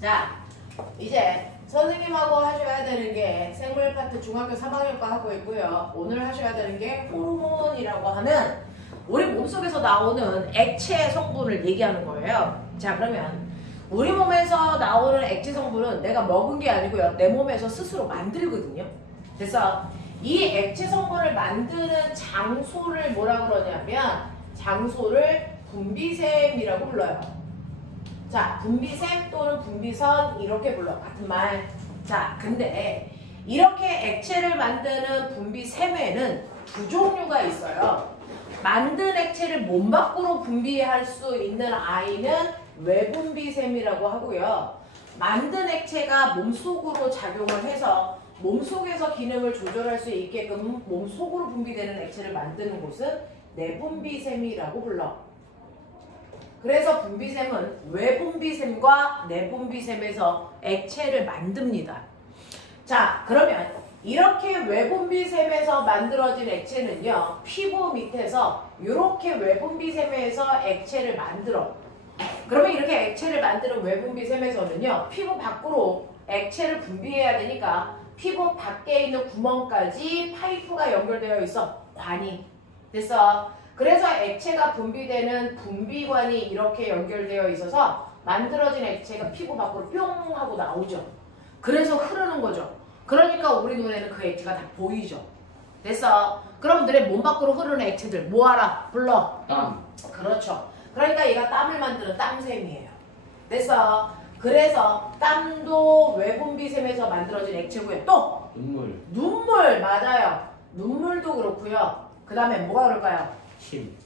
자, 이제 선생님하고 하셔야 되는 게 생물 파트 중학교 3학년과 하고 있고요. 오늘 하셔야 되는 게 호르몬이라고 하는 우리 몸속에서 나오는 액체 성분을 얘기하는 거예요. 자, 그러면 우리 몸에서 나오는 액체 성분은 내가 먹은 게 아니고요. 내 몸에서 스스로 만들거든요. 그래서 이 액체 성분을 만드는 장소를 뭐라 그러냐면 장소를 분비샘이라고 불러요. 자, 분비샘 또는 분비선 이렇게 불러. 같은 말. 자, 근데 이렇게 액체를 만드는 분비샘에는 두 종류가 있어요. 만든 액체를 몸 밖으로 분비할 수 있는 아이는 외분비샘이라고 하고요. 만든 액체가 몸속으로 작용을 해서 몸속에서 기능을 조절할 수 있게끔 몸속으로 분비되는 액체를 만드는 곳은 내분비샘이라고 불러. 그래서 분비샘은 외분비샘과 내분비샘에서 액체를 만듭니다. 자, 그러면 이렇게 외분비샘에서 만들어진 액체는요, 피부 밑에서 이렇게 외분비샘에서 액체를 만들어. 그러면 이렇게 액체를 만드는 외분비샘에서는요, 피부 밖으로 액체를 분비해야 되니까 피부 밖에 있는 구멍까지 파이프가 연결되어 있어. 관이. 됐어. 그래서 액체가 분비되는 분비관이 이렇게 연결되어 있어서 만들어진 액체가 피부 밖으로 뿅 하고 나오죠. 그래서 흐르는 거죠. 그러니까 우리 눈에는 그 액체가 다 보이죠. 됐어. 그럼 너네 몸 밖으로 흐르는 액체들 뭐하라? 불러. 땀. 그렇죠. 그러니까 얘가 땀을 만드는 땀샘이에요. 됐어. 그래서 땀도 외분비샘에서 만들어진 액체고요. 또 눈물. 눈물 맞아요. 눈물도 그렇고요. 그 다음에 뭐가 그럴까요?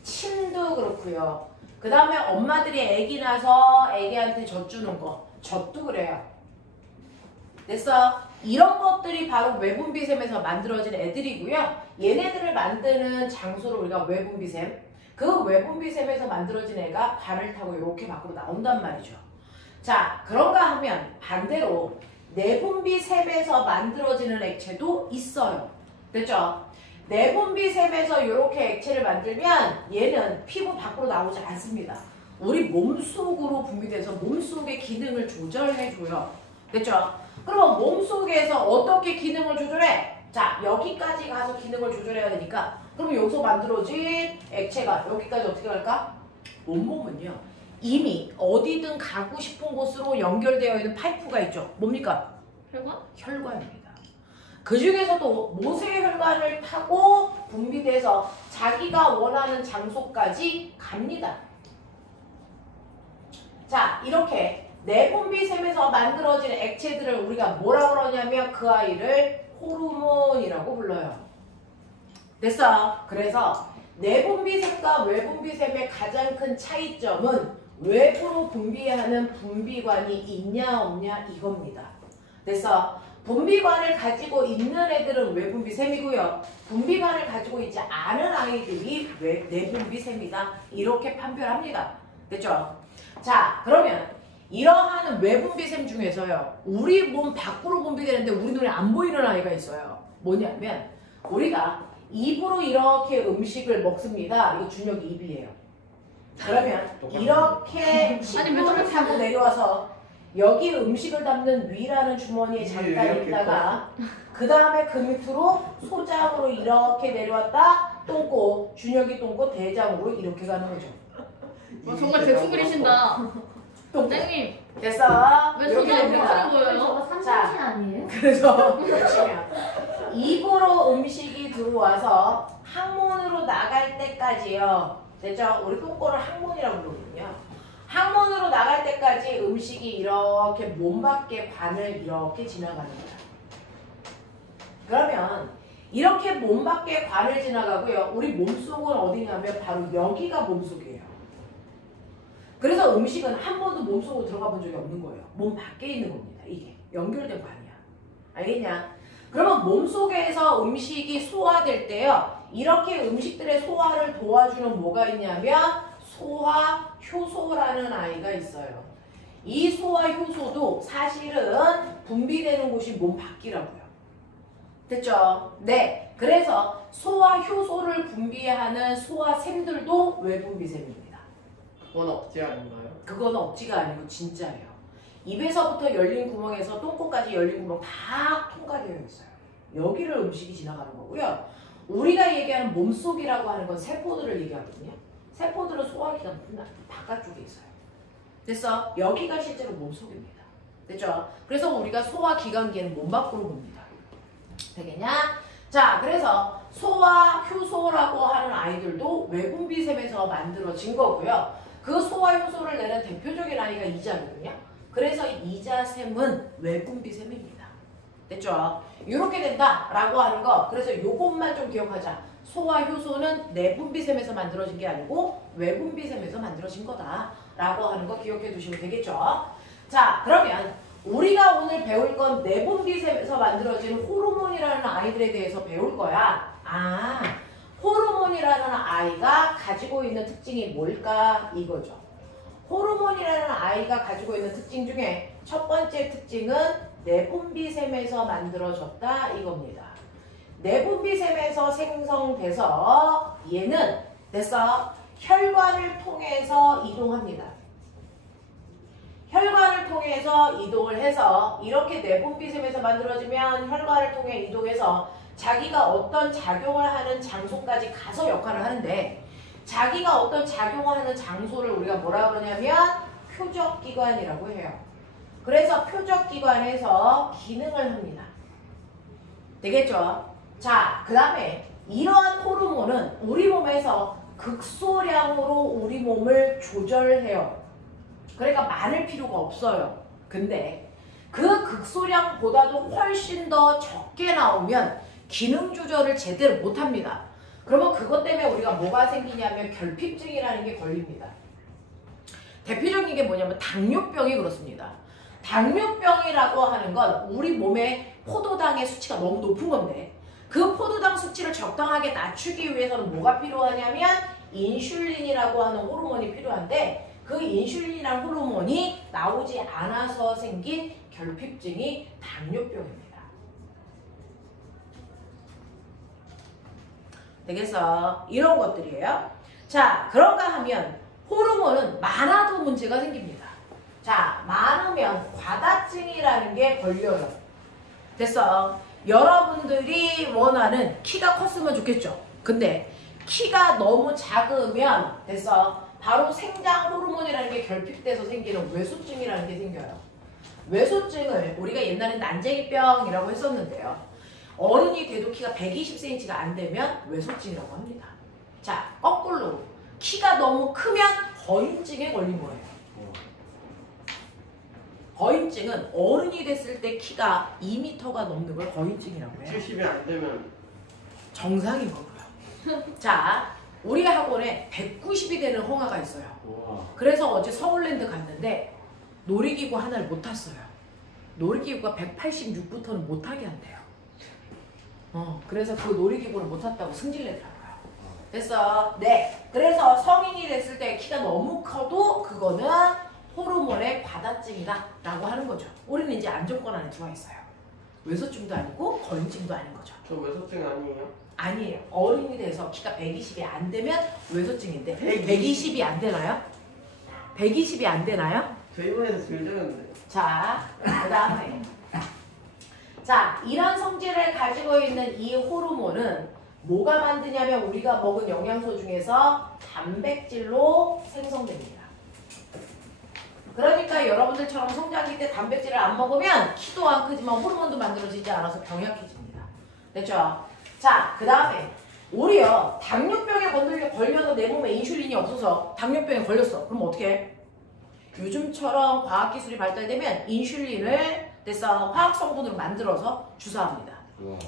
침도 그렇고요. 그 다음에 엄마들이 아기 나서 아기한테 젖 주는 거, 젖도 그래요. 됐어? 이런 것들이 바로 외분비샘에서 만들어진 애들이고요. 얘네들을 만드는 장소를 우리가 외분비샘, 그 외분비샘에서 만들어진 애가 발을 타고 이렇게 밖으로 나온단 말이죠. 자, 그런가 하면 반대로 내분비샘에서 만들어지는 액체도 있어요. 됐죠? 내분비샘에서 이렇게 액체를 만들면 얘는 피부 밖으로 나오지 않습니다. 우리 몸속으로 분비돼서 몸속의 기능을 조절해줘요. 됐죠? 그러면 몸속에서 어떻게 기능을 조절해? 자, 여기까지 가서 기능을 조절해야 되니까 그럼 여기서 만들어진 액체가 여기까지 어떻게 갈까? 온몸은요. 이미 어디든 가고 싶은 곳으로 연결되어 있는 파이프가 있죠. 뭡니까? 혈관? 혈관입니다. 그 중에서도 모세의 혈관을 타고 분비돼서 자기가 원하는 장소까지 갑니다. 자, 이렇게 내분비샘에서 만들어진 액체들을 우리가 뭐라고 그러냐면 그 아이를 호르몬이라고 불러요. 됐어? 그래서 내분비샘과 외분비샘의 가장 큰 차이점은 외부로 분비하는 분비관이 있냐 없냐 이겁니다. 됐어? 분비관을 가지고 있는 애들은 외분비샘이고요. 분비관을 가지고 있지 않은 아이들이 내분비샘이다. 이렇게 판별합니다. 됐죠? 자, 그러면 이러한 외분비샘 중에서요. 우리 몸 밖으로 분비되는데 우리 눈에 안 보이는 아이가 있어요. 뭐냐면 우리가 입으로 이렇게 음식을 먹습니다. 이거 준혁이 입이에요. 그러면 이렇게 식도를 타고 내려와서 여기 음식을 담는 위라는 주머니에 잠깐 있다가 그 다음에 그 밑으로 소장으로 이렇게 내려왔다 똥꼬, 준혁이 똥꼬 대장으로 이렇게 가는 거죠. 정말 대충 그리신다. 선생님. 됐어? 왜 소장이 못 보여요? 저거 삼촌이 아니에요? 그래서 보시면 입으로 음식이 들어와서 항문으로 나갈 때까지요. 됐죠? 우리 똥꼬를 항문이라고 부르거든요. 항문으로 나갈 때까지 음식이 이렇게 몸 밖의 관을 이렇게 지나가는 거야. 그러면 이렇게 몸 밖의 관을 지나가고요. 우리 몸속은 어디냐면 바로 여기가 몸속이에요. 그래서 음식은 한 번도 몸속으로 들어가 본 적이 없는 거예요. 몸 밖에 있는 겁니다. 이게 연결된 관이야. 알겠냐? 그러면 몸속에서 음식이 소화될 때요. 이렇게 음식들의 소화를 도와주는 뭐가 있냐면 소화 효소라는 아이가 있어요. 이 소화 효소도 사실은 분비되는 곳이 몸 밖이라고요. 됐죠? 네. 그래서 소화 효소를 분비하는 소화샘들도 외분비샘입니다. 그건 억지 아닌가요? 그건 억지가 아니고 진짜예요. 입에서부터 열린 구멍에서 똥꼬까지 열린 구멍 다 통과되어 있어요. 여기를 음식이 지나가는 거고요. 우리가 얘기하는 몸속이라고 하는 건 세포들을 얘기하거든요. 세포들은 소화기관 바깥쪽에 있어요. 됐어? 여기가 실제로 몸속입니다. 됐죠? 그래서 우리가 소화기관계는 몸 밖으로 봅니다. 되겠냐? 자, 그래서 소화 효소라고 하는 아이들도 외분비샘에서 만들어진 거고요. 그 소화 효소를 내는 대표적인 아이가 이자거든요. 그래서 이자샘은 외분비샘입니다. 됐죠? 이렇게 된다라고 하는 거. 그래서 이것만 좀 기억하자. 소화 효소는 내분비샘에서 만들어진 게 아니고 외분비샘에서 만들어진 거다라고 하는 거 기억해 두시면 되겠죠? 자, 그러면 우리가 오늘 배울 건 내분비샘에서 만들어진 호르몬이라는 아이들에 대해서 배울 거야. 아, 호르몬이라는 아이가 가지고 있는 특징이 뭘까? 이거죠. 호르몬이라는 아이가 가지고 있는 특징 중에 첫 번째 특징은 내분비샘에서 만들어졌다 이겁니다. 내분비샘에서 생성돼서 얘는 됐어? 혈관을 통해서 이동합니다. 혈관을 통해서 이동을 해서 이렇게 내분비샘에서 만들어지면 혈관을 통해 이동해서 자기가 어떤 작용을 하는 장소까지 가서 역할을 하는데 자기가 어떤 작용을 하는 장소를 우리가 뭐라 그러냐면 표적기관이라고 해요. 그래서 표적기관에서 기능을 합니다. 되겠죠? 자, 그 다음에 이러한 호르몬은 우리 몸에서 극소량으로 우리 몸을 조절해요. 그러니까 많을 필요가 없어요. 근데 그 극소량보다도 훨씬 더 적게 나오면 기능 조절을 제대로 못합니다. 그러면 그것 때문에 우리가 뭐가 생기냐면 결핍증이라는 게 걸립니다. 대표적인 게 뭐냐면 당뇨병이 그렇습니다. 당뇨병이라고 하는 건 우리 몸에 포도당의 수치가 너무 높은 건데 그 포도당 수치를 적당하게 낮추기 위해서는 뭐가 필요하냐면 인슐린이라고 하는 호르몬이 필요한데 그 인슐린이라는 호르몬이 나오지 않아서 생긴 결핍증이 당뇨병입니다. 되겠어? 이런 것들이에요. 자, 그런가 하면 호르몬은 많아도 문제가 생깁니다. 자, 많으면 과다증이라는 게 걸려요. 됐어? 여러분들이 원하는 키가 컸으면 좋겠죠? 근데 키가 너무 작으면 됐어? 바로 생장 호르몬이라는 게 결핍돼서 생기는 외소증이라는 게 생겨요. 외소증을 우리가 옛날에 난쟁이병이라고 했었는데요. 어른이 돼도 키가 120cm가 안 되면 외소증이라고 합니다. 자, 거꾸로 키가 너무 크면 거인증에 걸린 거예요. 거인증은 어른이 됐을 때 키가 2m가 넘는 걸 거인증이라고 해요. 70이 안 되면 정상인 거고요. 자, 우리 학원에 190이 되는 홍아가 있어요. 우와. 그래서 어제 서울랜드 갔는데 놀이기구 하나를 못 탔어요. 놀이기구가 186부터는 못 타게 한대요. 그래서 그 놀이기구를 못 탔다고 승질내더라고요. 됐어? 네. 그래서 성인이 됐을 때 키가 너무 커도 그거는 호르몬의 과다증이다 라고 하는 거죠. 우리는 이제 안정권 안에 들어와 있어요. 외소증도 아니고 거인증도 아닌 거죠. 저 외소증 아니에요? 아니에요. 어른이 돼서 키가 120이 안 되면 외소증인데 120이 안 되나요? 120이 안 되나요? 저 이번에도 들렸는데. 자, 그 다음에 자, 이런 성질을 가지고 있는 이 호르몬은 뭐가 만드냐면 우리가 먹은 영양소 중에서 단백질로 생성됩니다. 그러니까 여러분들처럼 성장기 때 단백질을 안 먹으면 키도 안 크지만 호르몬도 만들어지지 않아서 병약해집니다. 됐죠? 자, 그 다음에 우리요 당뇨병에 걸려서 내 몸에 인슐린이 없어서 당뇨병에 걸렸어. 그럼 어떻게 해? 요즘처럼 과학기술이 발달되면 인슐린을 됐어 화학 성분으로 만들어서 주사합니다.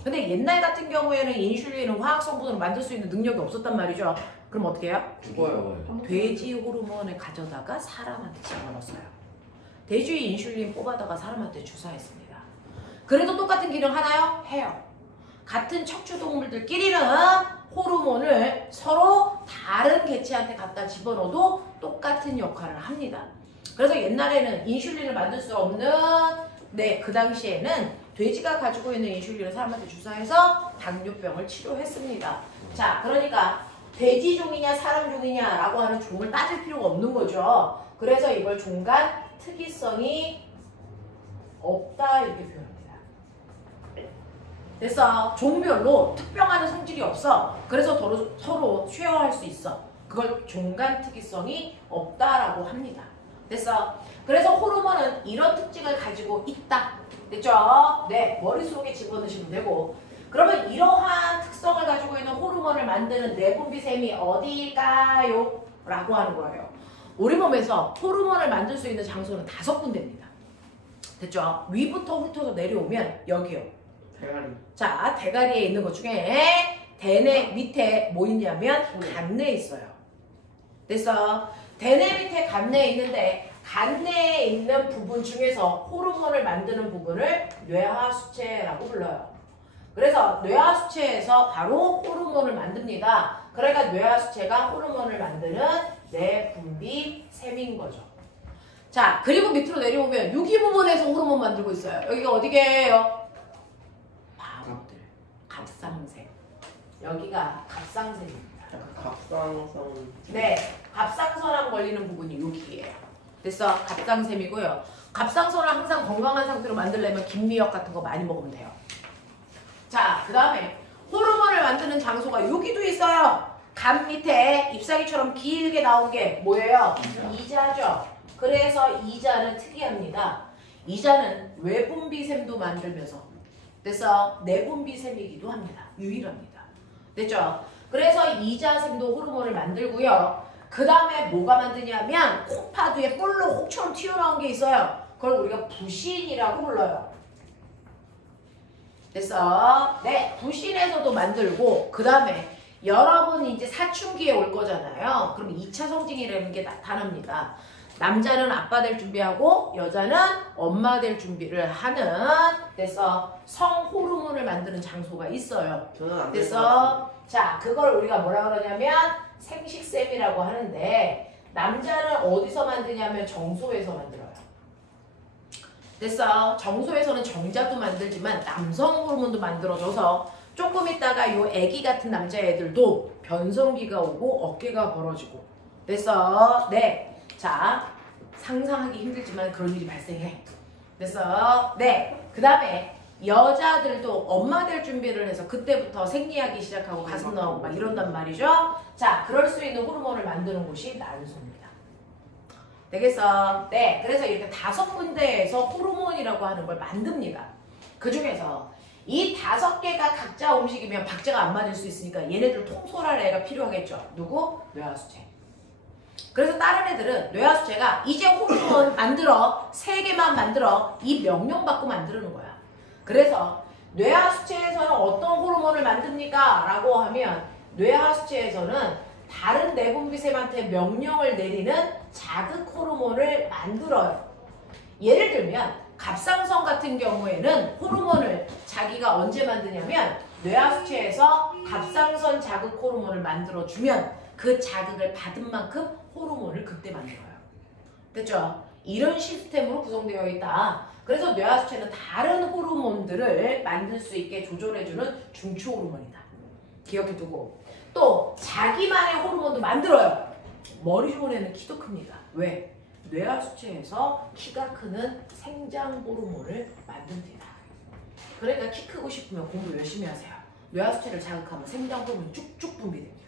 근데 옛날 같은 경우에는 인슐린은 화학 성분으로 만들 수 있는 능력이 없었단 말이죠. 그럼 어떻게 해요? 죽어요. 돼지 호르몬을 가져다가 사람한테 집어넣었어요. 돼지 인슐린 뽑아다가 사람한테 주사했습니다. 그래도 똑같은 기능 하나요? 해요. 같은 척추동물들끼리는 호르몬을 서로 다른 개체한테 갖다 집어넣어도 똑같은 역할을 합니다. 그래서 옛날에는 인슐린을 만들 수 없는 그 당시에는 돼지가 가지고 있는 인슐린을 사람한테 주사해서 당뇨병을 치료했습니다. 자, 그러니까 돼지 종이냐 사람 종이냐라고 하는 종을 따질 필요가 없는 거죠. 그래서 이걸 종간 특이성이 없다 이렇게 표현합니다. 됐어. 종별로 특별한 성질이 없어. 그래서 서로 쉐어할 수 있어. 그걸 종간 특이성이 없다라고 합니다. 됐어. 그래서 호르몬은 이런 특징을 가지고 있다. 됐죠? 네, 머릿속에 집어넣으시면 되고. 그러면 이러한 특성을 가지고 있는 호르몬을 만드는 내분비샘이 어디일까요? 라고 하는 거예요. 우리 몸에서 호르몬을 만들 수 있는 장소는 5군데입니다. 됐죠? 위부터 훑어서 내려오면 여기요. 대가리. 자, 대가리에 있는 것 중에 대뇌 밑에 뭐 있냐면 간내에 있어요. 됐어? 대뇌 밑에 간내에 있는데 간내에 있는 부분 중에서 호르몬을 만드는 부분을 뇌하수체라고 불러요. 그래서 뇌하수체에서 바로 호르몬을 만듭니다. 그러니까 뇌하수체가 호르몬을 만드는 내분비샘인 거죠. 자, 그리고 밑으로 내려오면 여기 부분에서 호르몬 만들고 있어요. 여기가 어디게요? 바보들. 갑상샘. 여기가 갑상샘입니다. 갑상선. 네, 갑상선암 걸리는 부분이 여기예요. 됐어? 갑상샘이고요. 갑상선을 항상 건강한 상태로 만들려면 김미역 같은 거 많이 먹으면 돼요. 자, 그 다음에 호르몬을 만드는 장소가 여기도 있어요. 간 밑에 잎사귀처럼 길게 나온 게 뭐예요? 이자죠. 그래서 이자는 특이합니다. 이자는 외분비샘도 만들면서 그래서 내분비샘이기도 합니다. 유일합니다. 됐죠? 그래서 이자샘도 호르몬을 만들고요. 그 다음에 뭐가 만드냐면 콩파두에 볼록 혹처럼 튀어나온 게 있어요. 그걸 우리가 부신이라고 불러요. 됐어? 네, 부신에서도 만들고 그 다음에 여러분이 이제 사춘기에 올 거잖아요. 그럼 2차 성징이라는 게 나타납니다. 남자는 아빠 될 준비하고 여자는 엄마 될 준비를 하는 됐어? 성 호르몬을 만드는 장소가 있어요. 저는 안 됐어? 자, 그걸 우리가 뭐라 그러냐면 생식샘이라고 하는데 남자는 어디서 만드냐면 정소에서 만들어요. 됐어? 정소에서는 정자도 만들지만 남성 호르몬도 만들어져서 조금 있다가 요 애기 같은 남자애들도 변성기가 오고 어깨가 벌어지고 됐어? 네. 자, 상상하기 힘들지만 그런 일이 발생해. 됐어? 네. 그 다음에 여자들도 엄마 될 준비를 해서 그때부터 생리하기 시작하고 가슴 나오고 막 이런단 말이죠. 자, 그럴 수 있는 호르몬을 만드는 곳이 난소입니다. 되겠어? 네. 그래서 이렇게 5군데에서 호르몬이라고 하는 걸 만듭니다. 그 중에서 이 5개가 각자 움직이면 박자가 안 맞을 수 있으니까 얘네들 통솔할 애가 필요하겠죠. 누구? 뇌하수체. 그래서 다른 애들은 뇌하수체가 이제 호르몬 만들어 3개만 만들어 이 명령 받고 만드는 거야. 그래서 뇌하수체에서는 어떤 호르몬을 만듭니까? 라고 하면 뇌하수체에서는 다른 내분비샘한테 명령을 내리는 자극 호르몬을 만들어요. 예를 들면 갑상선 같은 경우에는 호르몬을 자기가 언제 만드냐면 뇌하수체에서 갑상선 자극 호르몬을 만들어주면 그 자극을 받은 만큼 호르몬을 그때 만들어요. 됐죠? 이런 시스템으로 구성되어 있다. 그래서 뇌하수체는 다른 호르몬들을 만들 수 있게 조절해주는 중추 호르몬이다. 기억해두고 또 자기만의 호르몬도 만들어요. 머리 좋은 애는 키도 큽니다. 왜? 뇌하수체에서 키가 크는 생장 호르몬을 만듭니다. 그러니까 키 크고 싶으면 공부 열심히 하세요. 뇌하수체를 자극하면 생장 호르몬이 쭉쭉 분비됩니다.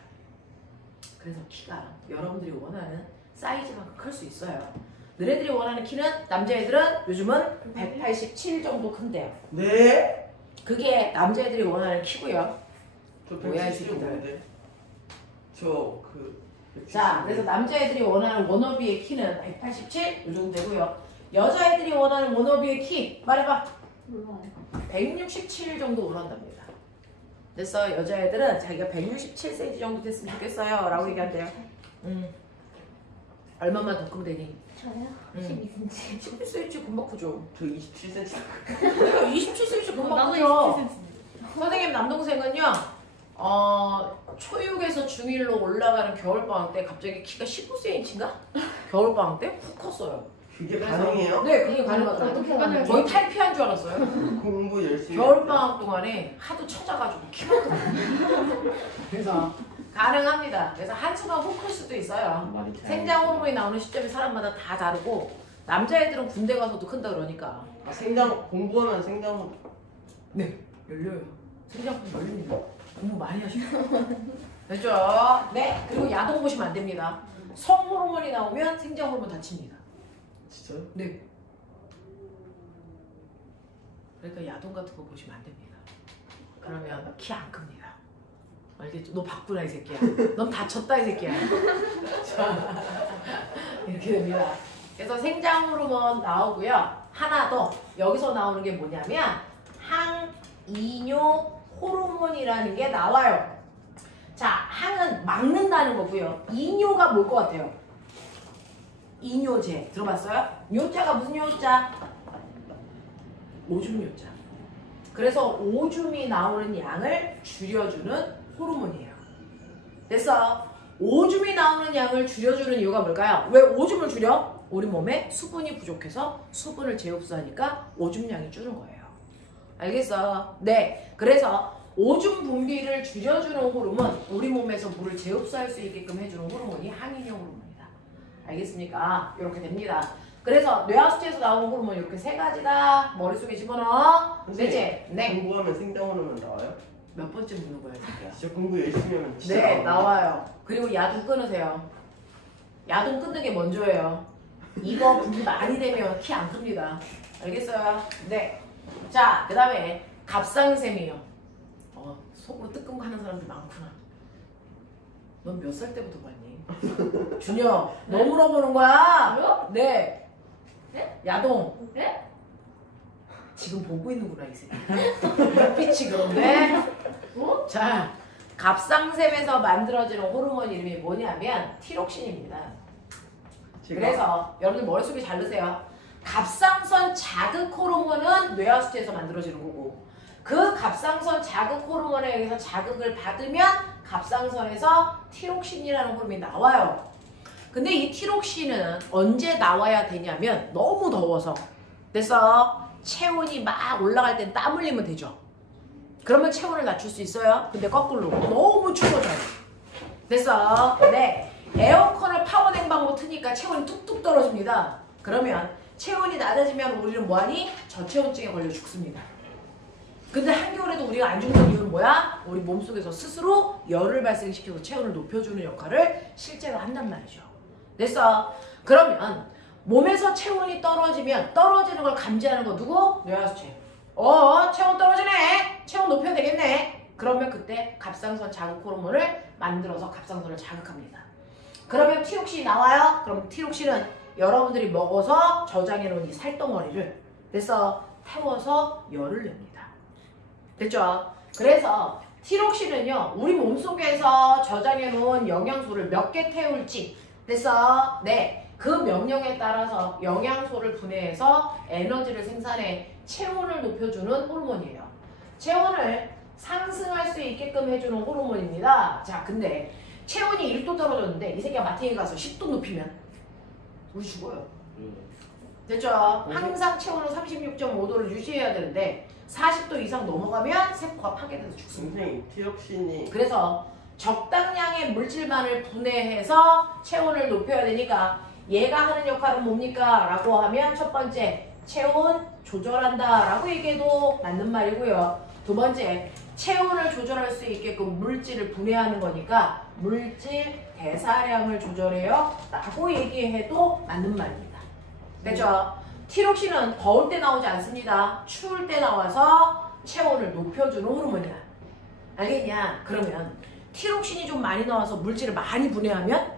그래서 키가 여러분들이 원하는 사이즈만큼 클 수 있어요. 너네들이 원하는 키는 남자애들은 요즘은 187 정도 큰대요. 네? 그게 남자애들이 원하는 키고요. 저 뭐야, 이 170 새끼들. 뭔데? 저그 자, 그래서 남자애들이 원하는 워너비의 키는 187 이 정도 되고요. 여자애들이 원하는 워너비의 키 말해봐. 167 정도 원한답니다. 그래서 여자애들은 자기가 167cm 정도 됐으면 좋겠어요 라고 얘기한대요. 얼마만 더 크면 되니? 저요? 12cm. 11cm 금방 크죠. 저 27cm. 내가 27cm 금방 나도 크죠. 27cm. 선생님 남동생은요. 초육에서 중1로 올라가는 겨울방학 때 갑자기 키가 19cm인가? 겨울방학 때 훅 컸어요. 그게 그래서- 가능해요? 네, 그게 가능하더라고요. 어떻게 가능해요? 거의 탈피한 줄 알았어요. 공부 열심히 겨울방학 동안에 하도 쳐자가지고 키가 크거든요. 그래서 가능합니다. 그래서 한순간 훅 클 수도 있어요. 말이 잘 생장 호르몬이 나오는 시점이 사람마다 다 다르고 남자애들은 군대 가서도 큰다 그러니까. 아, 생장 공부하면 생장. 네, 열려요. 생장품 열립니다. 공부 많이 하시죠. 됐죠? 네, 그리고 야동 보시면 안 됩니다. 성호르몬이 나오면 생장호르몬 다칩니다. 진짜요? 네. 그러니까 야동 같은 거 보시면 안 됩니다. 그러면 키 안 큽니다. 알겠죠? 너 바꾸라 이 새끼야. 넌 다쳤다 이 새끼야. 자, 이렇게 됩니다. 그래서 생장호르몬 나오고요. 하나 더 여기서 나오는 게 뭐냐면 항이뇨 호르몬이라는 게 나와요. 자, 항은 막는다는 거고요. 이뇨가 뭘 것 같아요? 이뇨제 들어봤어요? 요자가 무슨 요자? 오줌 요자. 그래서 오줌이 나오는 양을 줄여주는 호르몬이에요. 됐어? 오줌이 나오는 양을 줄여주는 이유가 뭘까요? 왜 오줌을 줄여? 우리 몸에 수분이 부족해서 수분을 재흡수하니까 오줌량이 줄는 거예요. 알겠어? 네. 그래서 오줌 분비를 줄여주는 호르몬, 우리 몸에서 물을 재흡수할 수 있게끔 해주는 호르몬이 항이뇨 호르몬이다. 알겠습니까? 이렇게 됩니다. 그래서 뇌하수체에서 나오는 호르몬 이렇게 세 가지다. 머릿속에 집어넣어. 되지? 네. 공부하면 생장 호르몬 나와요? 몇 번째 묻는 거야, 진짜? 진짜 공부 열심히 하면 진짜 네, 나와요. 나와요. 그리고 야동 끊으세요. 야동 끊는 게 먼저예요. 이거 분비 많이 되면 키 안 큽니다. 알겠어요? 네. 자, 그 다음에 갑상샘이요. 속으로 뜨끔하는 사람들 많구나. 넌 몇 살 때부터 봤니? 준혁, 너 물어보는 거야? 뭐요? 네. 네? 야동. 네? 지금 보고 있는구나, 이 새끼. 빛이 그런데. 뭐? 자, 갑상샘에서 만들어지는 호르몬 이름이 뭐냐면 티록신입니다. 그래서 여러분들 머릿속에 잘 넣으세요. 갑상선 자극 호르몬은 뇌하수체에서 만들어지는 거고 그 갑상선 자극 호르몬에 의해서 자극을 받으면 갑상선에서 티록신이라는 호르몬이 나와요. 근데 이 티록신은 언제 나와야 되냐면 너무 더워서. 그래서 체온이 막 올라갈 땐 땀 흘리면 되죠. 그러면 체온을 낮출 수 있어요. 근데 거꾸로 너무 추워져요. 됐어? 네. 에어컨을 파워 냉방으로 트니까 체온이 뚝뚝 떨어집니다. 그러면 체온이 낮아지면 우리는 뭐하니? 저체온증에 걸려 죽습니다. 근데 한겨울에도 우리가 안 죽는 이유는 뭐야? 우리 몸속에서 스스로 열을 발생시켜서 체온을 높여주는 역할을 실제로 한단 말이죠. 됐어? 그러면 몸에서 체온이 떨어지면 떨어지는 걸 감지하는 거 누구? 뇌하수체. 체온 떨어지네. 체온 높여야 되겠네. 그러면 그때 갑상선 자극 호르몬을 만들어서 갑상선을 자극합니다. 그러면 티록신이 나와요. 그럼 티록신은 여러분들이 먹어서 저장해 놓은 이 살덩어리를 됐어? 태워서 열을 냅니다. 됐죠? 그래서 티록신은요 우리 몸속에서 저장해 놓은 영양소를 몇 개 태울지 됐어? 네. 그 명령에 따라서 영양소를 분해해서 에너지를 생산해 체온을 높여주는 호르몬이에요. 체온을 상승할 수 있게끔 해주는 호르몬입니다. 자, 근데 체온이 1도 떨어졌는데 이 새끼가 마탱이 가서 10도 높이면 우리 죽어요. 됐죠? 항상 체온은 36.5도를 유지해야 되는데 40도 이상 넘어가면 세포가 파괴돼서 죽습니다. 선생님, 티록신이 그래서 적당량의 물질만을 분해해서 체온을 높여야 되니까 얘가 하는 역할은 뭡니까? 라고 하면 첫 번째, 체온 조절한다 라고 얘기해도 맞는 말이고요. 두 번째, 체온을 조절할 수 있게끔 물질을 분해하는 거니까 물질 대사량을 조절해요 라고 얘기해도 맞는 말입니다. 됐죠? 티록신은 더울 때 나오지 않습니다. 추울 때 나와서 체온을 높여주는 호르몬이야. 알겠냐? 그러면 티록신이 좀 많이 나와서 물질을 많이 분해하면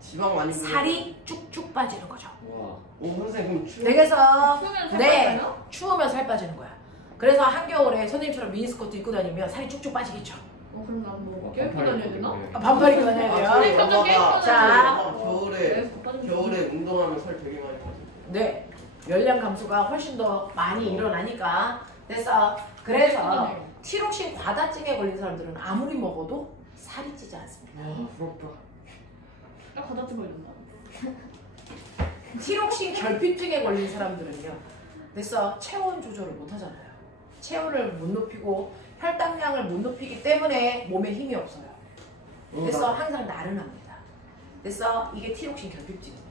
지방 많이 살이 쭉쭉 빠지는 거죠. 와. 오, 선생님 그럼 그래서 추우면 살 네, 빠져요? 추우면 살 빠지는 거야. 그래서 한겨울에 선생님처럼 미니스커트 입고 다니면 살이 쭉쭉 빠지겠죠. 그럼 난뭐 껴입고 다녀야 되나? 반팔 입고 다녀야 돼요. 저희 깜짝 깨끗하다. 자. 겨울에 운동하면 살 되게 많이 빠져. 네, 열량 감소가 훨씬 더 많이 일어나니까. 됐어. 그래서 티록신 과다증에 걸린 사람들은 아무리 먹어도 살이 찌지 않습니다. 와, 부럽다. 딱 과다증 걸린다. 티록신 결핍증에 걸린 사람들은요. 됐어. 체온 조절을 못 하잖아요. 체온을 못 높이고 혈당량을 못 높이기 때문에 몸에 힘이 없어요. 됐어. 항상 나른합니다. 됐어. 이게 티록신 결핍증입니다.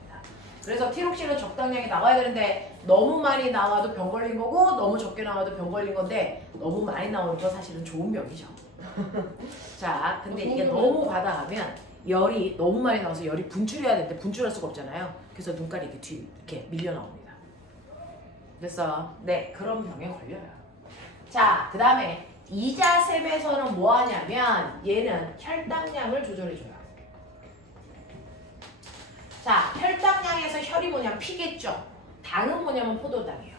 그래서 티록신은 적당량이 나와야 되는데 너무 많이 나와도 병 걸린 거고 너무 적게 나와도 병 걸린 건데 너무 많이 나오는 건 사실은 좋은 병이죠. 자, 근데 이게 너무 과다하면 열이 너무 많이 나와서 열이 분출해야 되는데 분출할 수가 없잖아요. 그래서 눈깔이 이렇게 밀려 나옵니다. 그래서 네, 그런 병에 걸려요. 자, 그 다음에 이자셉에서는 뭐 하냐면 얘는 혈당량을 조절해줘요. 자, 혈당량에서 혈이 뭐냐면 피겠죠. 당은 뭐냐면 포도당이에요.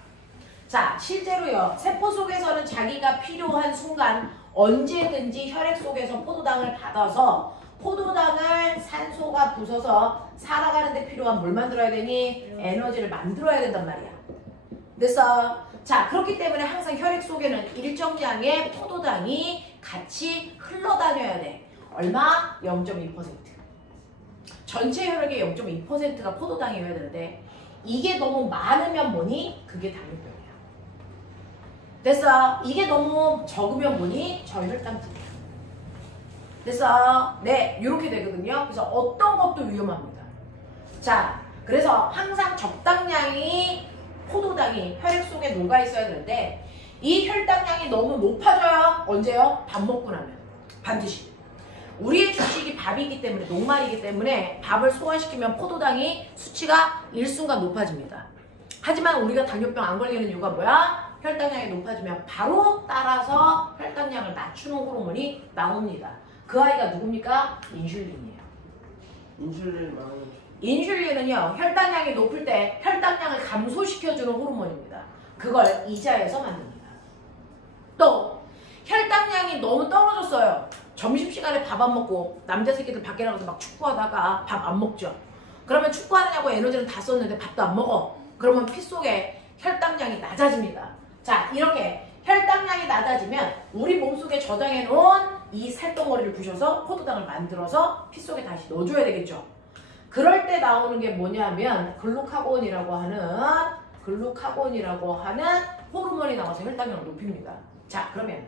자, 실제로요. 세포 속에서는 자기가 필요한 순간 언제든지 혈액 속에서 포도당을 받아서 포도당을 산소가 부숴서 살아가는 데 필요한 뭘 만들어야 되니? 에너지를 만들어야 된단 말이야. 됐어? 자, 그렇기 때문에 항상 혈액 속에는 일정량의 포도당이 같이 흘러다녀야 돼. 얼마? 0.2%. 전체 혈액의 0.2%가 포도당이어야 되는데 이게 너무 많으면 뭐니? 그게 당뇨병이야. 됐어? 이게 너무 적으면 뭐니? 저혈당증이야. 됐어? 네, 이렇게 되거든요. 그래서 어떤 것도 위험합니다. 자, 그래서 항상 적당량이 포도당이 혈액 속에 녹아 있어야 되는데 이 혈당량이 너무 높아져요. 언제요? 밥 먹고 나면. 반드시. 우리의 주식이 밥이기 때문에 녹말이기 때문에 밥을 소화시키면 포도당이 수치가 일순간 높아집니다. 하지만 우리가 당뇨병 안 걸리는 이유가 뭐야? 혈당량이 높아지면 바로 따라서 혈당량을 낮추는 호르몬이 나옵니다. 그 아이가 누굽니까? 인슐린이에요. 인슐린 많은 인슐린은요, 혈당량이 높을 때 혈당량을 감소시켜주는 호르몬입니다. 그걸 이자에서 만듭니다. 또 혈당량이 너무 떨어졌어요. 점심시간에 밥 안 먹고 남자 새끼들 밖에 나가서 막 축구하다가 밥 안 먹죠. 그러면 축구하느냐고 에너지는 다 썼는데 밥도 안 먹어. 그러면 피 속에 혈당량이 낮아집니다. 자, 이렇게 혈당량이 낮아지면 우리 몸속에 저장해 놓은 이 살덩어리를 부셔서 포도당을 만들어서 피 속에 다시 넣어줘야 되겠죠. 그럴 때 나오는 게 뭐냐면 글루카곤이라고 하는 호르몬이 나와서 혈당량을 높입니다. 자, 그러면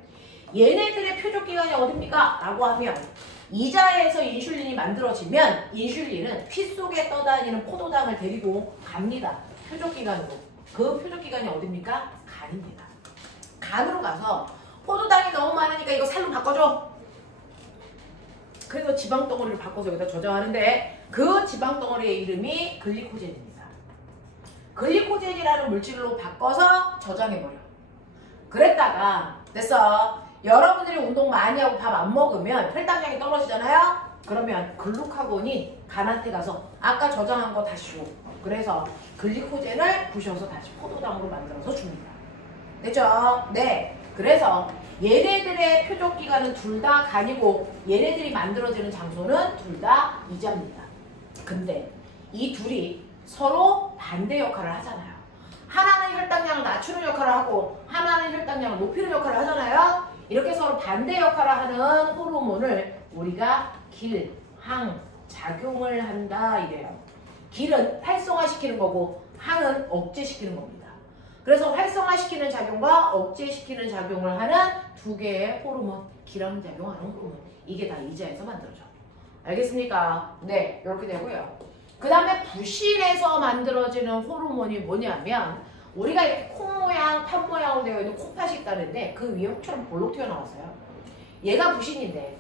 얘네들의 표적기관이 어딥니까? 라고 하면 이자에서 인슐린이 만들어지면 인슐린은 피 속에 떠다니는 포도당을 데리고 갑니다. 표적기관으로. 그 표적기관이 어딥니까? 간입니다. 간으로 가서 포도당이 너무 많으니까 이거 살로 바꿔줘. 그래서 지방덩어리를 바꿔서 여기다 저장하는데 그 지방덩어리의 이름이 글리코젠입니다. 글리코젠이라는 물질로 바꿔서 저장해버려. 그랬다가 됐어. 여러분들이 운동 많이 하고 밥 안 먹으면 혈당량이 떨어지잖아요. 그러면 글루카곤이 간한테 가서 아까 저장한 거 다시 줘. 그래서 글리코젠을 부셔서 다시 포도당으로 만들어서 줍니다. 됐죠? 네. 그래서 얘네들의 표적기관은 둘 다 간이고 얘네들이 만들어지는 장소는 둘 다 이자입니다. 근데 이 둘이 서로 반대 역할을 하잖아요. 하나는 혈당량을 낮추는 역할을 하고 하나는 혈당량을 높이는 역할을 하잖아요. 이렇게 서로 반대 역할을 하는 호르몬을 우리가 길, 항, 작용을 한다 이래요. 길은 활성화시키는 거고 항은 억제시키는 겁니다. 그래서 활성화시키는 작용과 억제시키는 작용을 하는 두 개의 호르몬, 기량작용하는 호르몬. 이게 다 이자에서 만들어져. 알겠습니까? 네, 이렇게 되고요. 그 다음에 부실에서 만들어지는 호르몬이 뭐냐면 우리가 이렇게 콩 모양, 팥 모양으로 되어 있는 콩팥이 있다는데 그 위에 혹처럼 볼록 튀어나왔어요. 얘가 부신인데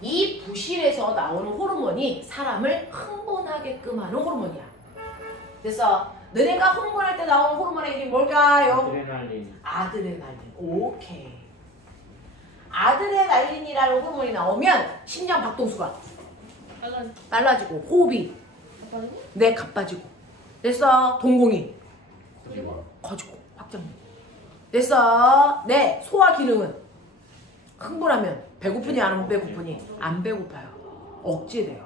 이 부실에서 나오는 호르몬이 사람을 흥분하게끔 하는 호르몬이야. 그래서 너네가 흥분할 때 나오는 호르몬의 이름이 뭘까요? 아드레날린. 오케이. 아드레날린이라는 호르몬이 나오면 심장 박동수가 빨라지고 호흡이 네 가빠지고 됐어. 동공이 커지고 확장되고 됐어. 네 소화 기능은 흥분하면 배고프니 안 하면 배고프니 안 배고파요. 억제돼요.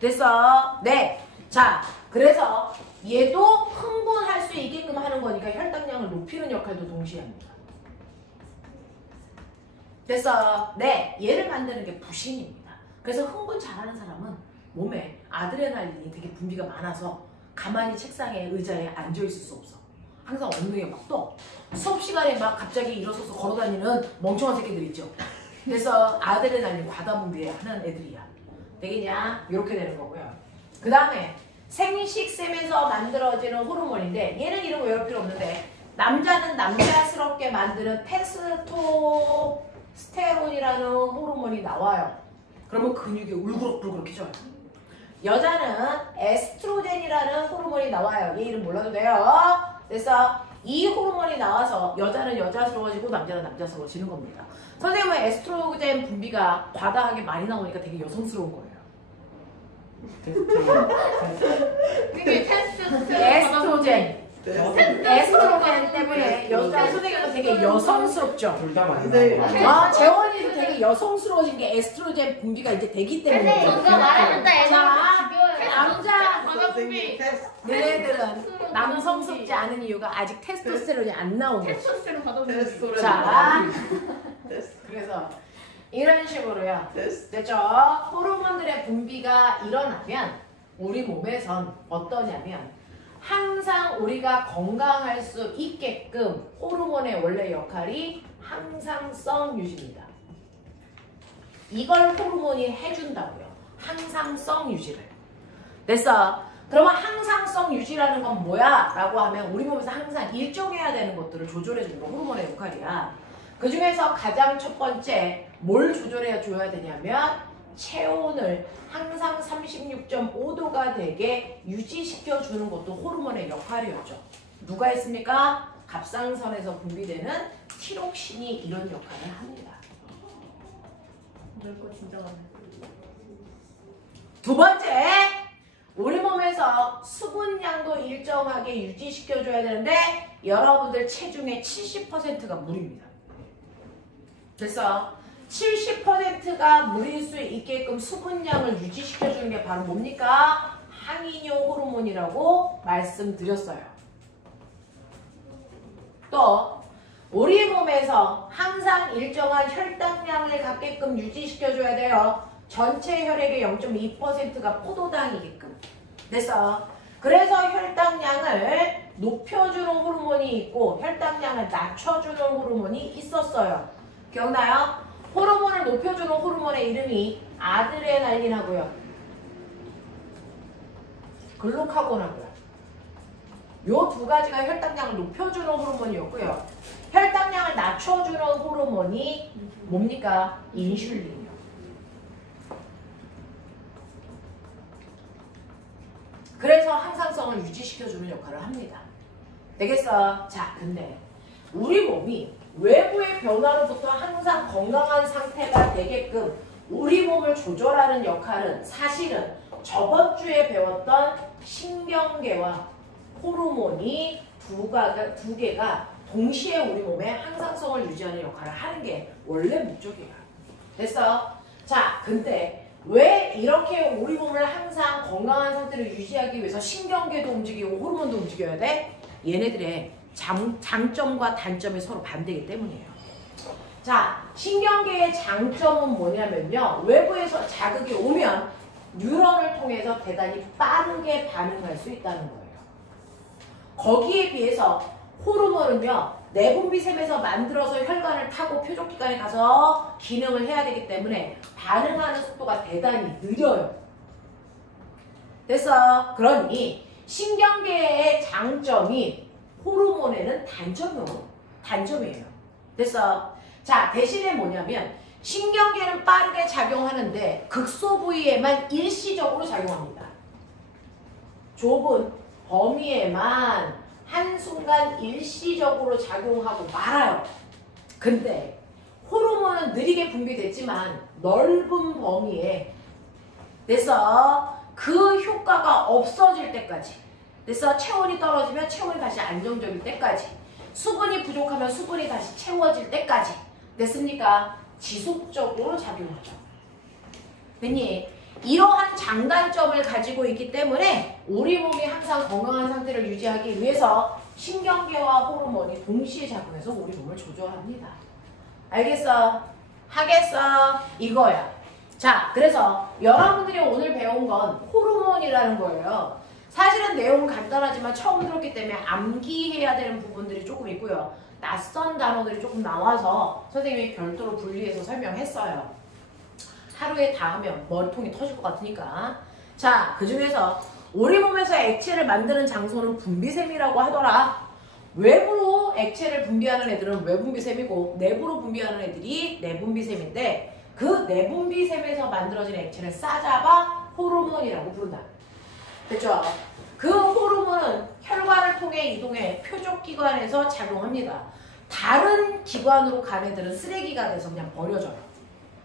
됐어. 네. 자 그래서 얘도 흥분할 수 있게끔 하는 거니까 혈당량을 높이는 역할도 동시에 합니다. 됐어. 네. 얘를 만드는 게 부신입니다. 그래서 흥분 잘하는 사람은 몸에 아드레날린이 되게 분비가 많아서 가만히 책상에 의자에 앉아있을 수 없어. 항상 엉덩이에 막 떠. 수업 시간에 막 갑자기 일어서서 걸어다니는 멍청한 새끼들 있죠. 그래서 아드레날린 과다 분비하는 애들이야. 되겠냐? 이렇게 되는 거고요. 그 다음에 생식샘에서 만들어지는 호르몬인데 얘는 이름 외울 필요 없는데 남자는 남자스럽게 만드는 테스토스테론이라는 호르몬이 나와요. 그러면 근육이 울그럭울그럭해져요. 여자는 에스트로겐이라는 호르몬이 나와요. 얘 이름 몰라도 돼요. 그래서 이 호르몬이 나와서 여자는 여자스러워지고 남자는 남자스러워지는 겁니다. 선생님은 에스트로겐 분비가 과다하게 많이 나오니까 되게 여성스러운 거예요. 이게 테스트 에스트로겐 때문에 여자 선생님은 되게 여성스럽죠. 둘 다 많이 네. 나와. 재원이도 되게 여성스러워진 게 에스트로겐 분비가 이제 되기 때문에. 누가 말해준다 자, 남자 선생님 테스트. 얘네들은 남성스럽지 않은 이유가 아직 테스토스테론이 안 나온 거죠. 테스토스테론 받아보는 테스토스테론. 자, 테스트. 그래서 이런 식으로요. 테스트. 됐죠? 호르몬들의 분비가 일어나면 우리 몸에선 어떠냐면 항상 우리가 건강할 수 있게끔 호르몬의 원래 역할이 항상성 유지입니다. 이걸 호르몬이 해준다고요. 항상성 유지를. 됐어? 그러면 항상성 유지라는 건 뭐야? 라고 하면 우리 몸에서 항상 일정해야 되는 것들을 조절해주는 거 호르몬의 역할이야. 그 중에서 가장 첫 번째 뭘 조절해 줘야 되냐면 체온을 항상 36.5도가 되게 유지시켜주는 것도 호르몬의 역할이었죠. 누가 했습니까? 갑상선에서 분비되는 티록신이 이런 역할을 합니다. 거 진짜 많네. 두 번째, 우리 몸에서 수분량도 일정하게 유지시켜줘야 되는데 여러분들 체중의 70%가 물입니다. 그래서 70%가 물일 수 있게끔 수분량을 유지시켜주는 게 바로 뭡니까? 항이뇨 호르몬이라고 말씀드렸어요. 또 우리 몸에서 항상 일정한 혈당량을 갖게끔 유지시켜줘야 돼요. 전체 혈액의 0.2%가 포도당이게끔. 그래서 혈당량을 높여주는 호르몬이 있고 혈당량을 낮춰주는 호르몬이 있었어요. 기억나요? 호르몬을 높여주는 호르몬의 이름이 아드레날린하고요. 글루카곤하고요. 요 두 가지가 혈당량을 높여주는 호르몬이었고요. 혈당량을 낮춰주는 호르몬이 뭡니까? 인슐린이요. 그래서 항상성을 유지시켜주는 역할을 합니다. 되겠어? 자, 근데 우리 몸이 외부의 변화로부터 항상 건강한 상태가 되게끔 우리 몸을 조절하는 역할은 사실은 저번 주에 배웠던 신경계와 호르몬이 두 개가 동시에 우리 몸의 항상성을 유지하는 역할을 하는 게 원래 목적이에요. 됐어? 자, 근데 왜 이렇게 우리 몸을 항상 건강한 상태를 유지하기 위해서 신경계도 움직이고 호르몬도 움직여야 돼? 얘네들의 장점과 단점이 서로 반대이기 때문이에요. 자, 신경계의 장점은 뭐냐면요. 외부에서 자극이 오면 뉴런을 통해서 대단히 빠르게 반응할 수 있다는 거예요. 거기에 비해서 호르몬은요. 내분비샘에서 만들어서 혈관을 타고 표적기관에 가서 기능을 해야 되기 때문에 반응하는 속도가 대단히 느려요. 됐어? 그러니 신경계의 장점이 호르몬에는 단점이에요. 됐어? 자, 대신에 뭐냐면 신경계는 빠르게 작용하는데 극소 부위에만 일시적으로 작용합니다. 좁은 범위에만 한순간 일시적으로 작용하고 말아요. 근데 호르몬은 느리게 분비됐지만 넓은 범위에 돼서 그 효과가 없어질 때까지 그래서 체온이 떨어지면 체온이 다시 안정적일 때까지 수분이 부족하면 수분이 다시 채워질 때까지 됐습니까? 지속적으로 작용하죠. 됐니? 이러한 장단점을 가지고 있기 때문에 우리 몸이 항상 건강한 상태를 유지하기 위해서 신경계와 호르몬이 동시에 작용해서 우리 몸을 조절합니다. 알겠어? 하겠어? 이거야. 자, 그래서 여러분들이 오늘 배운 건 호르몬이라는 거예요. 사실은 내용은 간단하지만 처음 들었기 때문에 암기해야 되는 부분들이 조금 있고요. 낯선 단어들이 조금 나와서 선생님이 별도로 분리해서 설명했어요. 하루에 다 하면 머리통이 터질 것 같으니까. 자, 그 중에서 우리 몸에서 액체를 만드는 장소는 분비샘이라고 하더라. 외부로 액체를 분비하는 애들은 외분비샘이고 내부로 분비하는 애들이 내분비샘인데 그 내분비샘에서 만들어진 액체를 싸잡아 호르몬이라고 부른다. 됐죠? 그 호르몬은 혈관을 통해 이동해 표적기관에서 작용합니다. 다른 기관으로 간 애들은 쓰레기가 돼서 그냥 버려져요.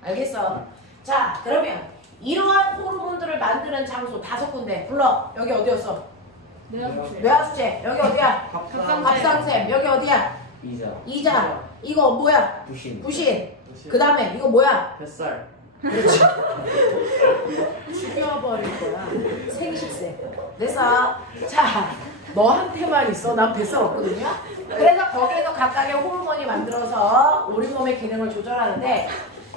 알겠어? 자, 그러면 이러한 호르몬들을 만드는 장소 5군데 불러. 여기 어디였어? 뇌하수체. 여기 어디야? 갑상샘. 여기 어디야? 이자. 이거 뭐야? 부신. 그 다음에 이거 뭐야? 뱃살. 그렇지. 죽여버릴 거야. 생식세. 됐어. 자, 너한테만 있어. 난 뱃살 없거든요. 그래서 거기에서 각각의 호르몬이 만들어서 우리 몸의 기능을 조절하는데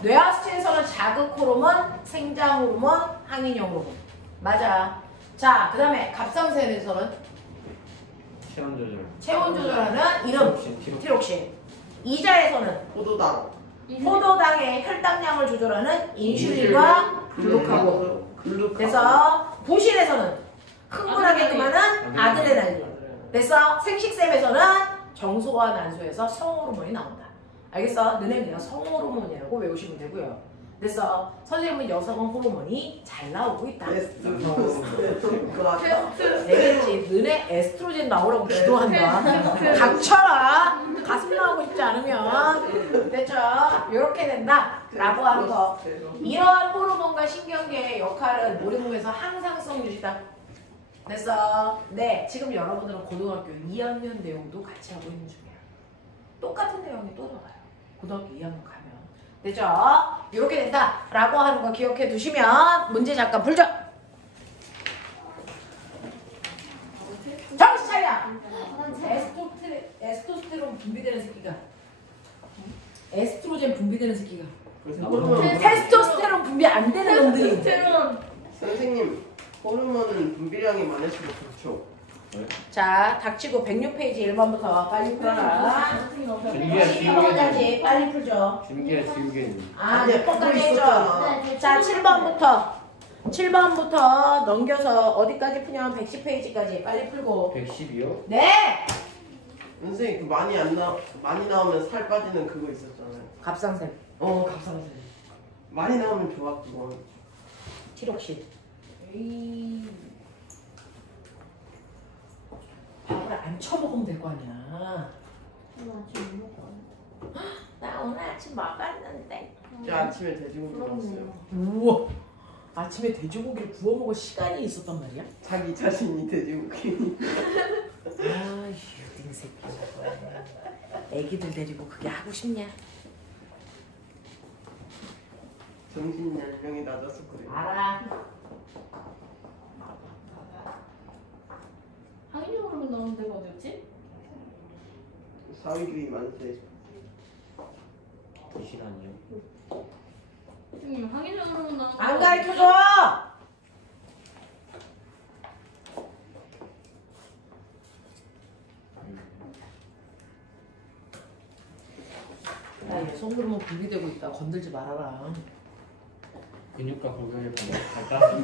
뇌하수체에서는 자극 호르몬, 생장 호르몬, 항인형 호르몬. 맞아. 자, 그 다음에 갑상선에서는 체온 조절하는 이름 티록신. 이자에서는 포도당. 포도당의 혈당량을 조절하는 인슐린과 글루카곤. 그래서 부신에서는 흥분하게끔 하는 아드레날린. 그래서 생식샘에서는 정수와 난소에서 성호르몬이 나온다. 알겠어? 너네 그냥 성호르몬이라고 외우시면 되고요. 그래서 선생님은 여성은 호르몬이 잘 나오고 있다. 되겠지. 너네 에스트로겐 나오라고 기도한다. 닥쳐라. 가슴 나오고 싶지 않으면. 됐죠? 이렇게 된다 라고 하는 거. 이러한 호르몬과 신경계의 역할은 우리 몸에서 항상성 유지다. 됐어? 네, 지금 여러분들은 고등학교 2학년 내용도 같이 하고 있는 중이에요. 똑같은 내용이 또 나와요. 고등학교 2학년 가면. 됐죠? 이렇게 된다 라고 하는 거 기억해 두시면 문제 잠깐 풀죠. 정신 차려. 에스토스테론 분비되는 새끼가 에스트로겐 분비되는 새끼가 테스토스테론 분비 안 되는 놈들이. 선생님, 호르몬은 분비량이 많을수록 좋죠. 자, 닥치고 106페이지 1번부터 빨리 풀어라. 12번까지 빨리 풀죠. 아, 몇 번까지 해줘. 자, 7번부터 넘겨서 어디까지 푸냐면 110페이지까지 빨리 풀고. 110이요? 네! 선생님, 그 많이 나오면 살 빠지는 그거 있었잖아요. 갑상샘. 갑상선. 많이 나오면 좋아, 그건. 티록신. 밥을 안 쳐먹으면 될 거 아니야. 나 오늘 아침 먹었는데. 저 아침에 돼지고기 먹었어요. 우와. 아침에 돼지고기를 구워 먹을 시간이 있었단 말이야? 자기 자신이 돼지고기. 아이, 유딩 새끼. 애기들 데리고 그게 하고 싶냐? 정신 연령이 낮아서 그래요. 알아. 항인형으로 나오는 데가 어디였지? 사위주의 만세. 귀신 아니요? 선생님 항인형으로 나오는 안 가르쳐줘! 나 여성호르몬 분비되고 있다. 건들지 말아라. 근육과 건강에 갈까?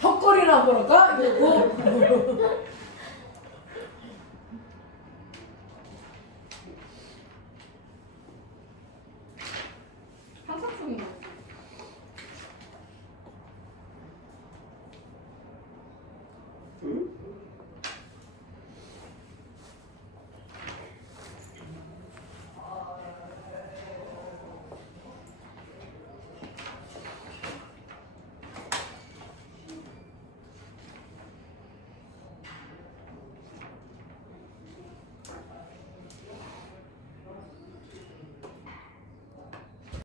턱걸이라고 그럴까? 이거